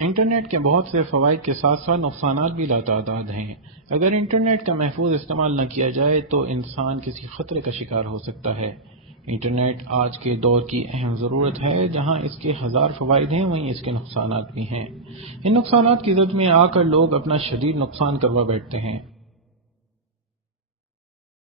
Internet کے بہت سے فوائد کے ساتھ ساتھ نقصانات بھی لاتعداد ہیں۔ اگر انٹرنیٹ کا محفوظ استعمال نہ کیا جائے تو انسان کسی خطرے کا شکار ہو سکتا ہے۔ انٹرنیٹ آج کے دور کی اہم ضرورت ہے۔ جہاں اس کے ہزار فوائد ہیں وہیں اس کے نقصانات بھی ہیں۔ ان نقصانات کی زد میں آ کر لوگ اپنا شدید نقصان کروا بیٹھتے ہیں۔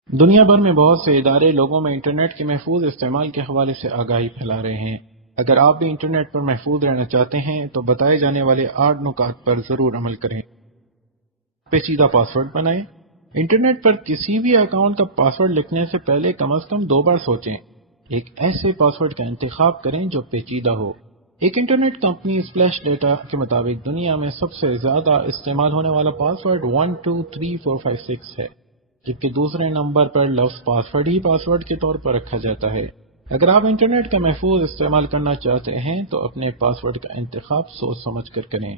دنیا بھر میں بہت سے ادارے لوگوں میں انٹرنیٹ کے محفوظ استعمال کے حوالے سے آگاہی پھیلا رہے ہیں۔ اگر آپ بھی انٹرنیٹ پر محفوظ رہنا چاہتے ہیں تو بتائے جانے والے 8 نکات پر ضرور عمل کریں۔ پیچیدہ پاسورڈ بنائیں۔ انٹرنیٹ پر کسی بھی اکاؤنٹ کا پاسورڈ لکھنے سے پہلے کم از کم 2 بار سوچیں۔ ایک ایسے پاسورڈ کا انتخاب کریں جو پیچیدہ ہو۔ ایک انٹرنیٹ کمپنی سپلیش ڈیٹا کے مطابق دنیا میں سب سے زیادہ استعمال ہونے والا پاسورڈ 123456 ہے، جبکہ دوسرے نمبر پر لفظ پاسورڈ ہی پاسورڈ کے طور پر رکھا جاتا ہے۔ اگر آپ انٹرنیٹ کا محفوظ استعمال کرنا چاہتے ہیں تو اپنے پاسورڈ کا انتخاب سوچ سمجھ کر کریں۔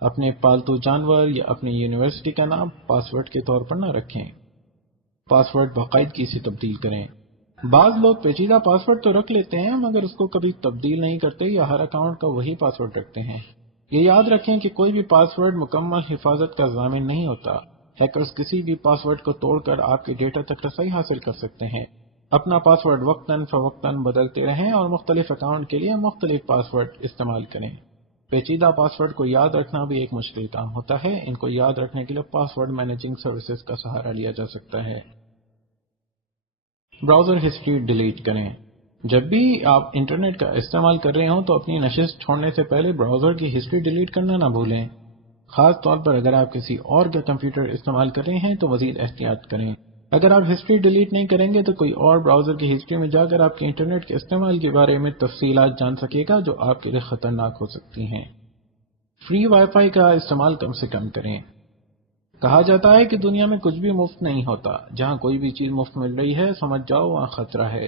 اپنے پالتو جانور یا اپنی یونیورسٹی کا نام پاسورڈ کے طور پر نہ رکھیں۔ پاسورڈ باقاعدگی سے تبدیل کریں۔ بعض لوگ پیچیدہ پاسورڈ تو رکھ لیتے ہیں مگر اس کو کبھی تبدیل نہیں کرتے یا ہر اکاؤنٹ کا وہی پاسورڈ رکھتے ہیں۔ یہ یاد رکھیں کہ کوئی بھی پاسورڈ مکمل حفاظت کا ضامن نہیں ہوتا۔ ہیکرز کسی بھی پاسورڈ کو توڑ کر آپ کے ڈیٹا تک رسائی حاصل کر سکتے ہیں۔ اپنا پاسورڈ وقتاً فوقتاً بدلتے رہیں اور مختلف اکاؤنٹ کے لیے مختلف پاسورڈ استعمال کریں۔ پیچیدہ پاسورڈ کو یاد رکھنا بھی ایک مشکل کام ہوتا ہے۔ ان کو یاد رکھنے کے لیے پاسورڈ مینیجنگ سروسز کا سہارا لیا جا سکتا ہے۔ براؤزر ہسٹری ڈیلیٹ کریں۔ جب بھی آپ انٹرنیٹ کا استعمال کر رہے ہوں تو اپنی نشست چھوڑنے سے پہلے براؤزر کی ہسٹری ڈیلیٹ کرنا نہ بھولیں۔ خاص طور پر اگر آپ کسی اور کا کمپیوٹر استعمال کر رہے ہیں تو مزید احتیاط کریں۔ اگر آپ ہسٹری ڈیلیٹ نہیں کریں گے تو کوئی اور براؤزر کی ہسٹری میں جا کر آپ کے انٹرنیٹ کے استعمال کے بارے میں تفصیلات جان سکے گا جو آپ کے لیے خطرناک ہو سکتی ہیں۔ فری وائی فائی کا استعمال کم سے کم کریں۔ کہا جاتا ہے کہ دنیا میں کچھ بھی مفت نہیں ہوتا۔ جہاں کوئی بھی چیز مفت مل رہی ہے سمجھ جاؤ وہاں خطرہ ہے۔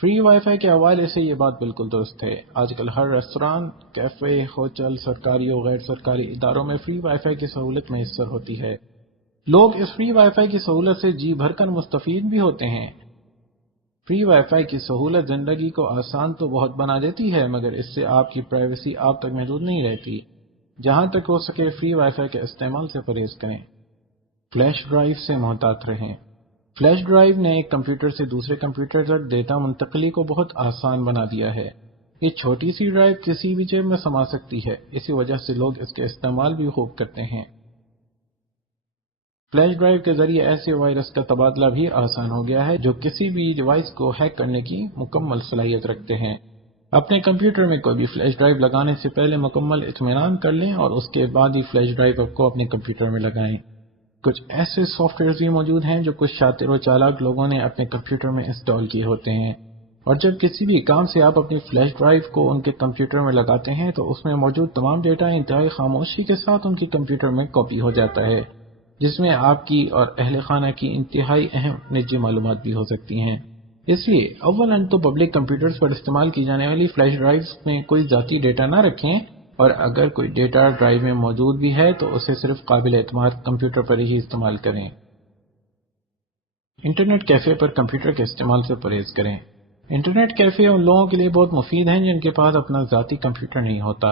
فری وائی فائی کے حوالے سے یہ بات بالکل درست ہے۔ آج کل ہر ریستوران، کیفے، ہوٹل، سرکاری و غیر سرکاری اداروں میں فری وائی فائی کی سہولت میسر ہوتی ہے۔ لوگ اس فری وائی فائی کی سہولت سے جی بھر کر مستفید بھی ہوتے ہیں۔ فری وائی فائی کی سہولت زندگی کو آسان تو بہت بنا دیتی ہے مگر اس سے آپ کی پرائیویسی آپ تک محدود نہیں رہتی۔ جہاں تک ہو سکے فری وائی فائی کے استعمال سے پرہیز کریں۔ فلیش ڈرائیو سے محتاط رہیں۔ فلیش ڈرائیو نے ایک کمپیوٹر سے دوسرے کمپیوٹر تک ڈیٹا منتقلی کو بہت آسان بنا دیا ہے۔ یہ چھوٹی سی ڈرائیو کسی بھی جیب میں سما سکتی ہے، اسی وجہ سے لوگ اس کے استعمال بھی خوب کرتے ہیں۔ فلیش ڈرائیو کے ذریعے ایسے وائرس کا تبادلہ بھی آسان ہو گیا ہے جو کسی بھی ڈیوائس کو ہیک کرنے کی مکمل صلاحیت رکھتے ہیں۔ اپنے کمپیوٹر میں کوئی بھی فلیش ڈرائیو لگانے سے پہلے مکمل اطمینان کر لیں اور اس کے بعد ہی فلیش ڈرائیو کو اپنے کمپیوٹر میں لگائیں۔ کچھ ایسے سافٹ ویئر بھی موجود ہیں جو کچھ شاطر و چالاک لوگوں نے اپنے کمپیوٹر میں انسٹال کیے ہوتے ہیں، اور جب کسی بھی کام سے آپ اپنی فلیش ڈرائیو کو ان کے کمپیوٹر میں لگاتے ہیں تو اس میں موجود تمام ڈیٹا انتہائی خاموشی کے ساتھ ان کے کمپیوٹر میں کاپی ہو جاتا ہے، جس میں آپ کی اور اہل خانہ کی انتہائی اہم نجی معلومات بھی ہو سکتی ہیں۔ اس لیے اولاً تو پبلک کمپیوٹرز پر استعمال کی جانے والی فلیش ڈرائیوز میں کوئی ذاتی ڈیٹا نہ رکھیں، اور اگر کوئی ڈیٹا ڈرائیو میں موجود بھی ہے تو اسے صرف قابل اعتماد کمپیوٹر پر ہی استعمال کریں۔ انٹرنیٹ کیفے پر کمپیوٹر کے استعمال سے پرہیز کریں۔ انٹرنیٹ کیفے ان لوگوں کے لیے بہت مفید ہیں جن کے پاس اپنا ذاتی کمپیوٹر نہیں ہوتا۔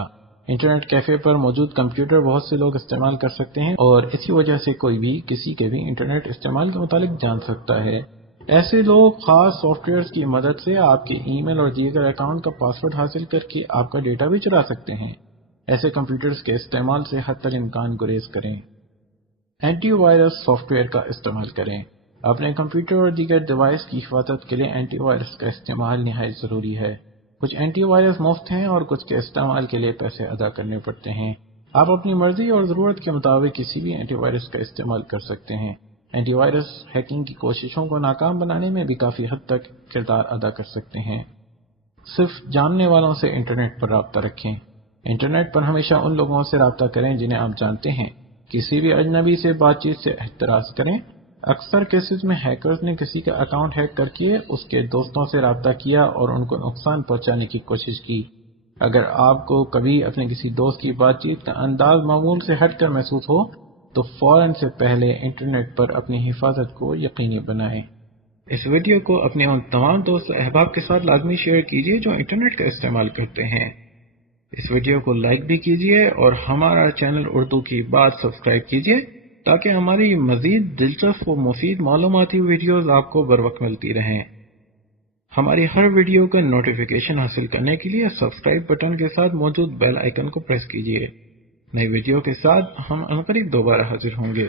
انٹرنیٹ کیفے پر موجود کمپیوٹر بہت سے لوگ استعمال کر سکتے ہیں اور اسی وجہ سے کوئی بھی کسی کے بھی انٹرنیٹ استعمال کے متعلق جان سکتا ہے۔ ایسے لوگ خاص سافٹ ویئر کی مدد سے آپ کے ای میل اور دیگر اکاؤنٹ کا پاسورڈ حاصل کر کے آپ کا ڈیٹا بھی چرا سکتے ہیں۔ ایسے کمپیوٹرز کے استعمال سے حتی الامکان گریز کریں۔ اینٹی وائرس سافٹ ویئر کا استعمال کریں۔ اپنے کمپیوٹر اور دیگر ڈیوائس کی حفاظت کے لیے اینٹی وائرس کا استعمال نہایت ضروری ہے۔ کچھ اینٹی وائرس مفت ہیں اور کچھ کے استعمال کے لیے پیسے ادا کرنے پڑتے ہیں۔ آپ اپنی مرضی اور ضرورت کے مطابق کسی بھی اینٹی وائرس کا استعمال کر سکتے ہیں۔ اینٹی وائرس ہیکنگ کی کوششوں کو ناکام بنانے میں بھی کافی حد تک کردار ادا کر سکتے ہیں۔ صرف جاننے والوں سے انٹرنیٹ پر رابطہ رکھیں۔ انٹرنیٹ پر ہمیشہ ان لوگوں سے رابطہ کریں جنہیں آپ جانتے ہیں۔ کسی بھی اجنبی سے بات چیت سے احتراز کریں۔ اکثر کیسز میں ہیکرز نے کسی کا اکاؤنٹ ہیک کر کے اس کے دوستوں سے رابطہ کیا اور ان کو نقصان پہنچانے کی کوشش کی۔ اگر آپ کو کبھی اپنے کسی دوست کی بات چیت کا انداز معمول سے ہٹ کر محسوس ہو تو فوراً سے پہلے انٹرنیٹ پر اپنی حفاظت کو یقینی بنائیں۔ اس ویڈیو کو اپنے ان تمام دوست و احباب کے ساتھ لازمی شیئر کیجیے جو انٹرنیٹ کا استعمال کرتے ہیں۔ اس ویڈیو کو لائک بھی کیجیے اور ہمارا چینل اردو کی بات سبسکرائب کیجیے تاکہ ہماری مزید دلچسپ و مفید معلوماتی ویڈیوز آپ کو بر وقت ملتی رہیں۔ ہماری ہر ویڈیو کا نوٹیفیکیشن حاصل کرنے کے لیے سبسکرائب بٹن کے ساتھ موجود بیل آئیکن کو پریس کیجیے۔ نئی ویڈیو کے ساتھ ہم عنقریب دوبارہ حاضر ہوں گے۔